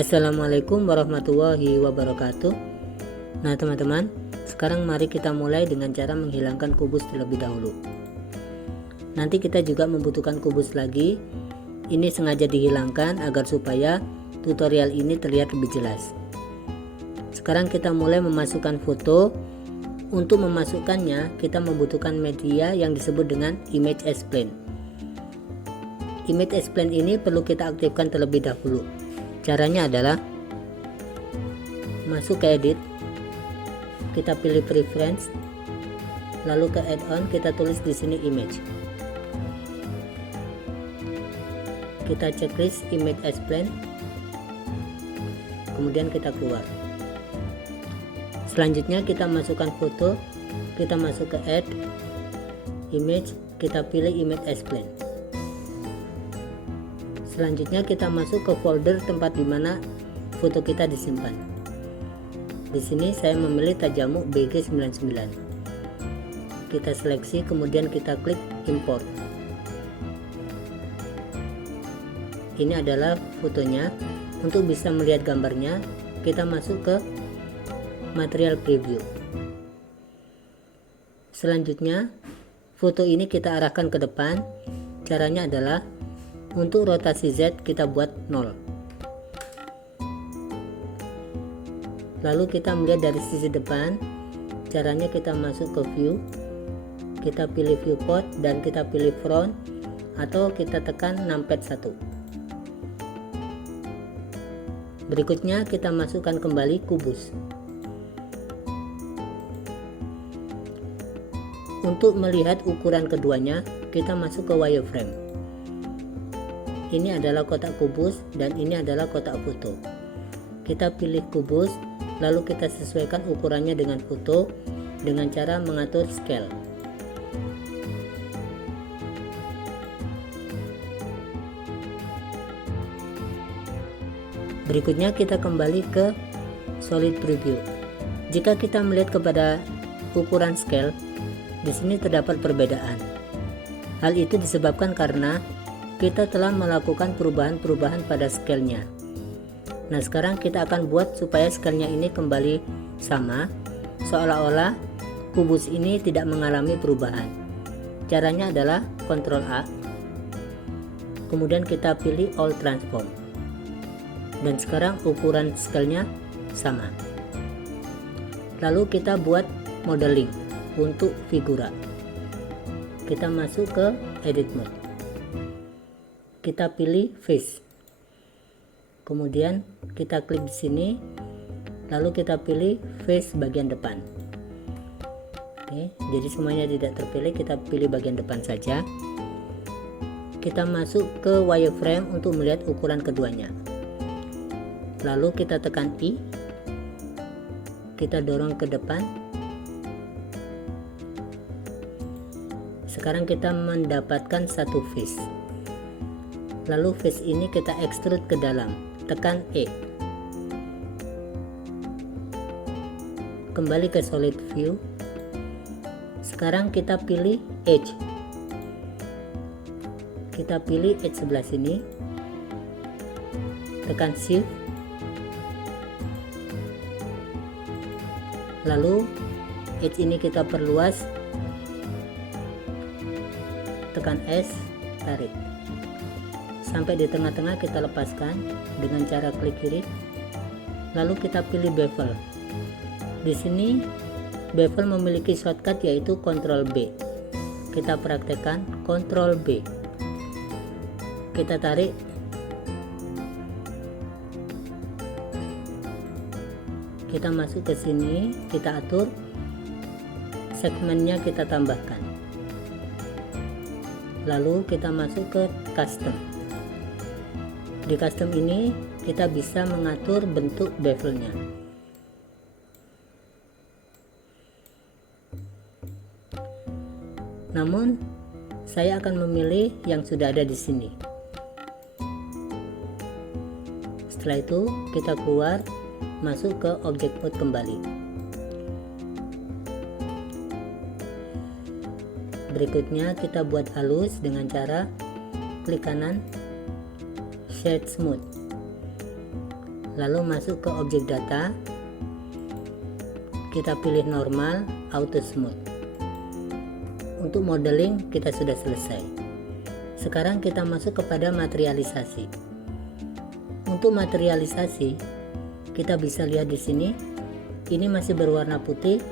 Assalamualaikum warahmatullahi wabarakatuh. Nah teman-teman, sekarang mari kita mulai dengan cara menghilangkan kubus terlebih dahulu. Nanti kita juga membutuhkan kubus lagi. Ini sengaja dihilangkan agar supaya tutorial ini terlihat lebih jelas. Sekarang kita mulai memasukkan foto. Untuk memasukkannya kita membutuhkan media yang disebut dengan image explain. Image explain ini perlu kita aktifkan terlebih dahulu. Caranya adalah masuk ke edit, kita pilih preference, lalu ke add-on, kita tulis di sini image. Kita checklist image explain, kemudian kita keluar. Selanjutnya kita masukkan foto, kita masuk ke add, image, kita pilih image explain. Selanjutnya kita masuk ke folder tempat dimana foto kita disimpan. Di sini saya memilih Tajamuk BG99. Kita seleksi, kemudian kita klik import. Ini adalah fotonya. Untuk bisa melihat gambarnya, kita masuk ke material preview. Selanjutnya, foto ini kita arahkan ke depan. Caranya adalah untuk rotasi Z kita buat 0. Lalu kita melihat dari sisi depan. Caranya kita masuk ke view, kita pilih viewport dan kita pilih front, atau kita tekan numpad 1. Berikutnya kita masukkan kembali kubus. Untuk melihat ukuran keduanya, kita masuk ke wireframe. Ini adalah kotak kubus dan ini adalah kotak foto. Kita pilih kubus, lalu kita sesuaikan ukurannya dengan foto dengan cara mengatur scale. Berikutnya kita kembali ke solid preview. Jika kita melihat kepada ukuran scale, di sini terdapat perbedaan. Hal itu disebabkan karena kita telah melakukan perubahan-perubahan pada scale-nya. Nah, sekarang kita akan buat supaya scale-nya ini kembali sama, seolah-olah kubus ini tidak mengalami perubahan. Caranya adalah Ctrl A, kemudian kita pilih All Transform, dan sekarang ukuran scale-nya sama. Lalu kita buat modeling untuk figura. Kita masuk ke edit mode, kita pilih face, kemudian kita klik di sini, lalu kita pilih face bagian depan. Oke, jadi semuanya tidak terpilih, kita pilih bagian depan saja. Kita masuk ke wireframe untuk melihat ukuran keduanya. Lalu kita tekan I, kita dorong ke depan. Sekarang kita mendapatkan satu face. Lalu face ini kita extrude ke dalam, tekan E. Kembali ke solid view. Sekarang kita pilih edge. Kita pilih edge sebelah sini. Tekan shift. Lalu edge ini kita perluas. Tekan S, tarik. Sampai di tengah-tengah kita lepaskan dengan cara klik kiri, lalu kita pilih bevel. Di sini bevel memiliki shortcut yaitu Ctrl B. Kita praktekkan Ctrl B. Kita tarik. Kita masuk ke sini, kita atur segmennya, kita tambahkan. Lalu kita masuk ke custom. Di custom ini kita bisa mengatur bentuk bevelnya. Namun saya akan memilih yang sudah ada di sini. Setelah itu kita keluar, masuk ke object mode kembali. Berikutnya kita buat halus dengan cara klik kanan, shade smooth. lalu masuk ke objek data, kita pilih normal, auto smooth. Untuk modeling kita sudah selesai. Sekarang kita masuk kepada materialisasi. Untuk materialisasi, kita bisa lihat di sini, ini masih berwarna putih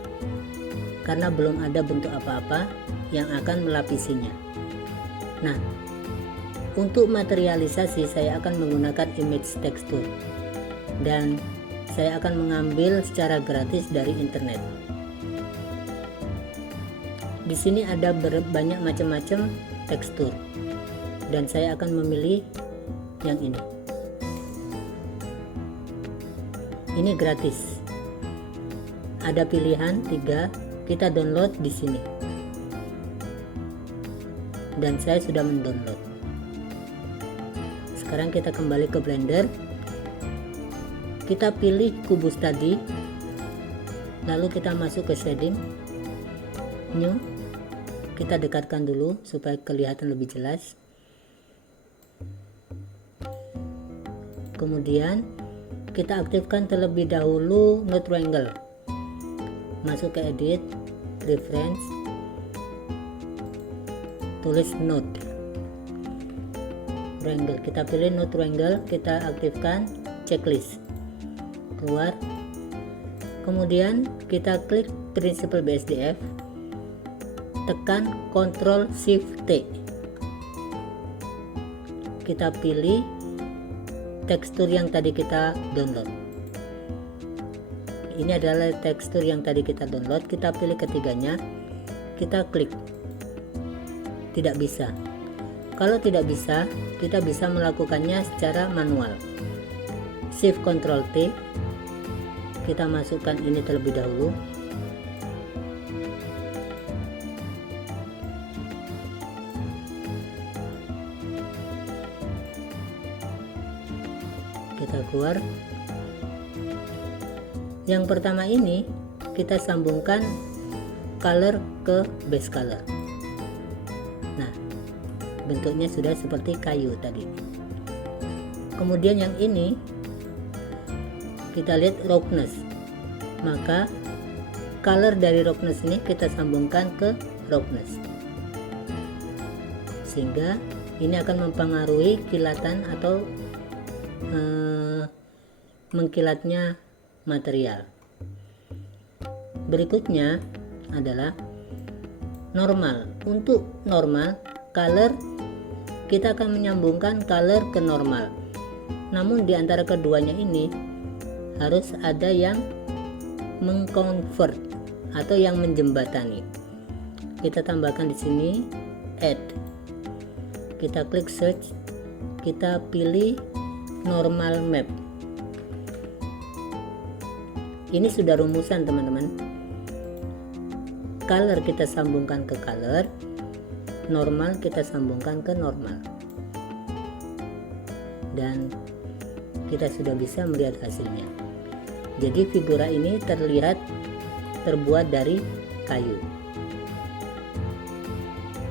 karena belum ada bentuk apa-apa yang akan melapisinya. Nah, untuk materialisasi saya akan menggunakan image texture dan saya akan mengambil secara gratis dari internet. Di sini ada banyak macam-macam tekstur dan saya akan memilih yang ini. Ini gratis. Ada pilihan 3, kita download di sini. Dan saya sudah mendownload. Sekarang kita kembali ke Blender. Kita pilih kubus tadi. Lalu kita masuk ke shading, new. Kita dekatkan dulu supaya kelihatan lebih jelas. Kemudian kita aktifkan terlebih dahulu node wrangle. Masuk ke edit, reference, tulis node wrangle. Kita pilih node wrangle, kita aktifkan checklist. Keluar. Kemudian kita klik Principled BSDF. Tekan Ctrl Shift T. Kita pilih tekstur yang tadi kita download. Ini adalah tekstur yang tadi kita download. Kita pilih ketiganya, kita klik. Tidak bisa. Kalau tidak bisa, kita bisa melakukannya secara manual. Shift Ctrl T. Kita masukkan ini terlebih dahulu. Kita keluar. Yang pertama ini kita sambungkan color ke base color. Nah, bentuknya sudah seperti kayu tadi. Kemudian yang ini kita lihat roughness, maka color dari roughness ini kita sambungkan ke roughness, sehingga ini akan mempengaruhi kilatan atau mengkilatnya material. Berikutnya adalah normal. Untuk normal color, kita akan menyambungkan color ke normal. Namun di antara keduanya ini harus ada yang mengconvert atau yang menjembatani. Kita tambahkan di sini add. Kita klik search, kita pilih normal map. Ini sudah rumusan teman-teman. Color kita sambungkan ke color, normal kita sambungkan ke normal, dan kita sudah bisa melihat hasilnya. Jadi figura ini terlihat terbuat dari kayu.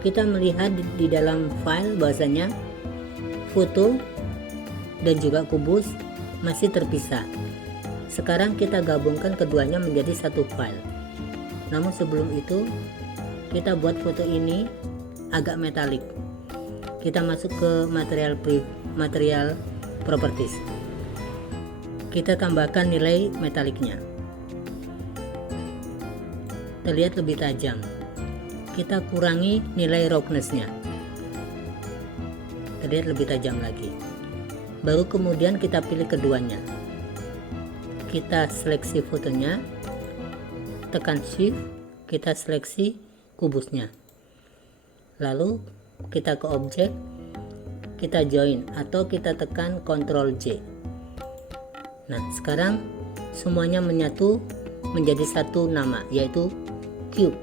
Kita melihat di dalam file bahwasanya foto dan juga kubus masih terpisah. Sekarang kita gabungkan keduanya menjadi satu file. Namun sebelum itu kita buat foto ini agak metalik. Kita masuk ke material properties. Kita tambahkan nilai metaliknya. Terlihat lebih tajam. Kita kurangi nilai roughness-nya. Terlihat lebih tajam lagi. Baru kemudian kita pilih keduanya. Kita seleksi fotonya, tekan shift, kita seleksi kubusnya, lalu kita ke objek, kita join atau kita tekan Ctrl J. Nah, sekarang semuanya menyatu menjadi satu nama, yaitu cube,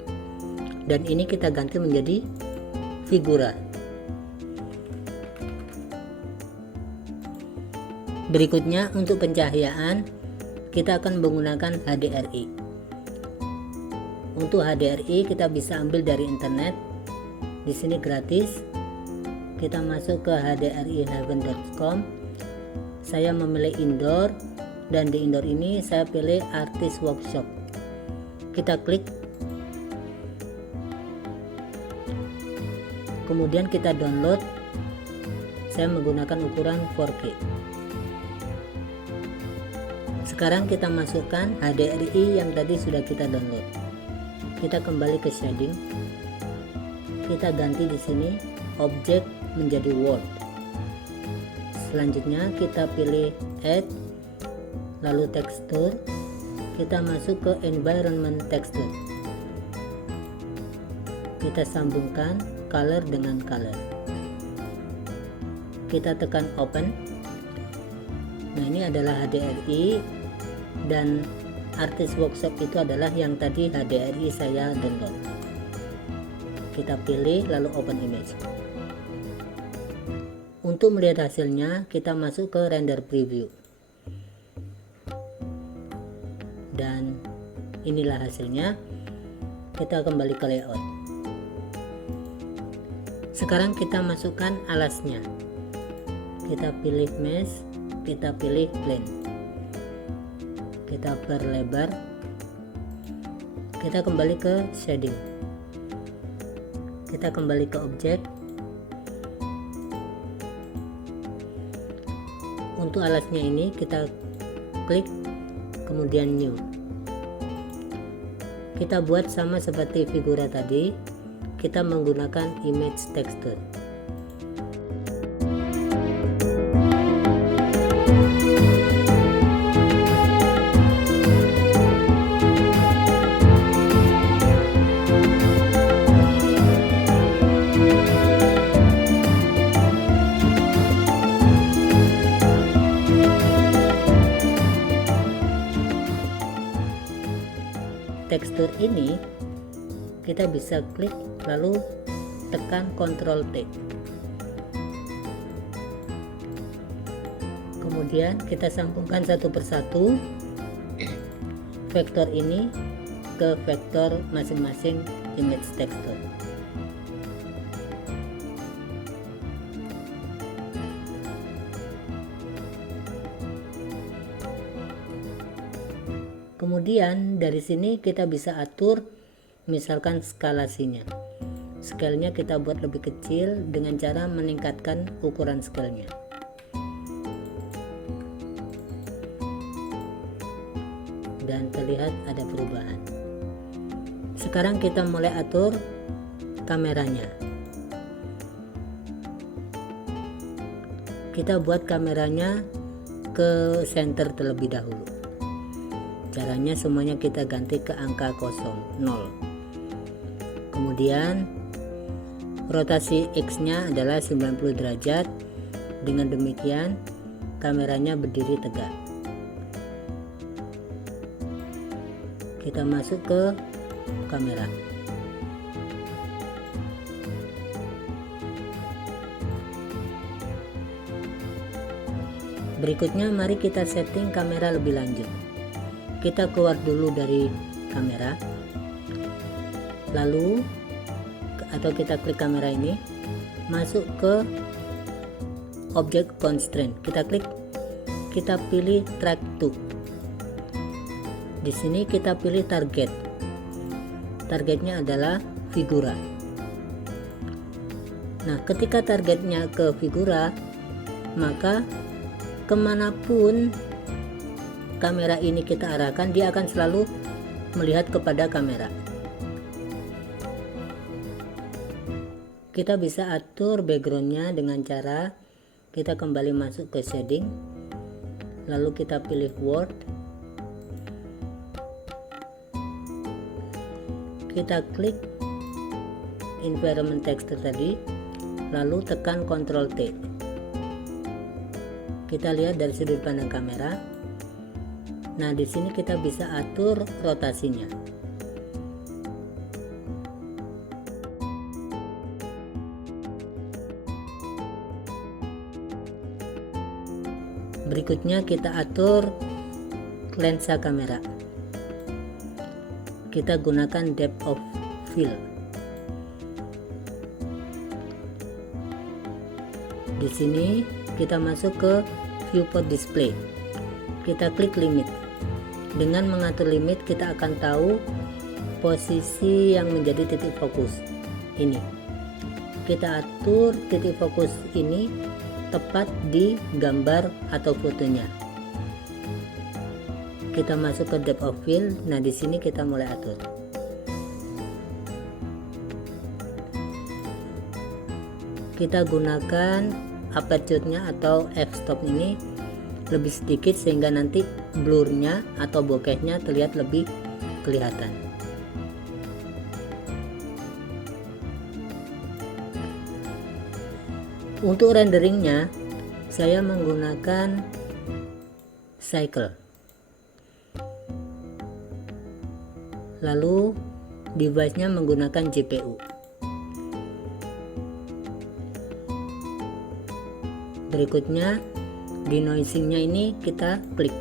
dan ini kita ganti menjadi figura. Berikutnya untuk pencahayaan kita akan menggunakan HDRI. Untuk HDRI kita bisa ambil dari internet. Di sini gratis. Kita masuk ke hdriheaven.com. Saya memilih indoor. dan di indoor ini saya pilih Artist Workshop. Kita klik, kemudian kita download. Saya menggunakan ukuran 4K. Sekarang kita masukkan HDRI yang tadi sudah kita download. Kita kembali ke shading, kita ganti di sini objek menjadi world. Selanjutnya kita pilih add, lalu tekstur, kita masuk ke environment texture, kita sambungkan color dengan color, kita tekan open. Nah, ini adalah HDRI dan Artist Workshop itu adalah yang tadi HDRI saya download. Kita pilih lalu open image. Untuk melihat hasilnya, kita masuk ke render preview. Dan inilah hasilnya. Kita kembali ke layout. Sekarang kita masukkan alasnya. Kita pilih mesh, kita pilih plane. Kita perlebar. Kita kembali ke shading. Kita kembali ke objek. Untuk alasnya ini kita klik, kemudian new. Kita buat sama seperti figura tadi, kita menggunakan image texture. Tekstur ini kita bisa klik lalu tekan Ctrl T. Kemudian kita sambungkan satu persatu vektor ini ke vektor masing-masing image tekstur. Kemudian dari sini kita bisa atur misalkan skalasinya. Scale-nya kita buat lebih kecil dengan cara meningkatkan ukuran scale-nya. Dan terlihat ada perubahan. Sekarang kita mulai atur kameranya. Kita buat kameranya ke center terlebih dahulu. Caranya semuanya kita ganti ke angka 0. Kemudian rotasi X nya adalah 90 derajat. Dengan demikian kameranya berdiri tegak. Kita masuk ke kamera. Berikutnya mari kita setting kamera lebih lanjut. Kita keluar dulu dari kamera, lalu atau kita klik kamera ini, masuk ke objek constraint. Kita klik, kita pilih track to. Di sini kita pilih target. Targetnya adalah figura. Nah, ketika targetnya ke figura, maka kemanapun kamera ini kita arahkan, dia akan selalu melihat kepada kamera. Kita bisa atur backgroundnya dengan cara kita kembali masuk ke shading, lalu kita pilih world, kita klik environment texture tadi, lalu tekan Ctrl T. Kita lihat dari sudut pandang kamera. Nah, di sini kita bisa atur rotasinya. Berikutnya kita atur lensa kamera. Kita gunakan depth of field. Di sini kita masuk ke viewport display. kita klik limit. Dengan mengatur limit kita akan tahu posisi yang menjadi titik fokus ini. Kita atur titik fokus ini tepat di gambar atau fotonya. Kita masuk ke depth of field. Nah, di sini kita mulai atur. Kita gunakan aperture-nya atau f-stop ini lebih sedikit sehingga nanti blurnya atau bokehnya terlihat lebih kelihatan. Untuk renderingnya saya menggunakan cycle. Lalu device-nya menggunakan GPU. Berikutnya denoising-nya ini kita klik.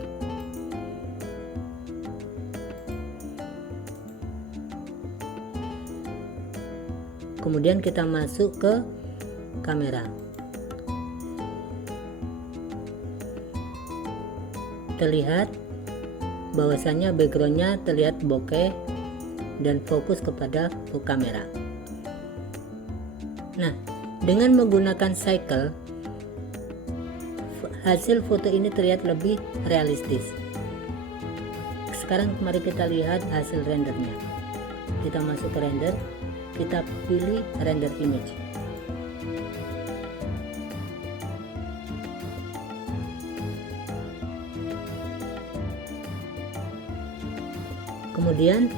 Kemudian kita masuk ke kamera. Terlihat bahwasannya backgroundnya terlihat bokeh dan fokus kepada kamera. Nah, dengan menggunakan cycle, hasil foto ini terlihat lebih realistis. Sekarang mari kita lihat hasil rendernya. Kita masuk ke render, kita pilih render image. Kemudian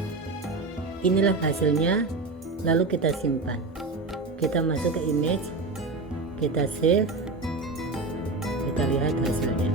inilah hasilnya, lalu kita simpan. Kita masuk ke image, kita save, kita lihat hasilnya.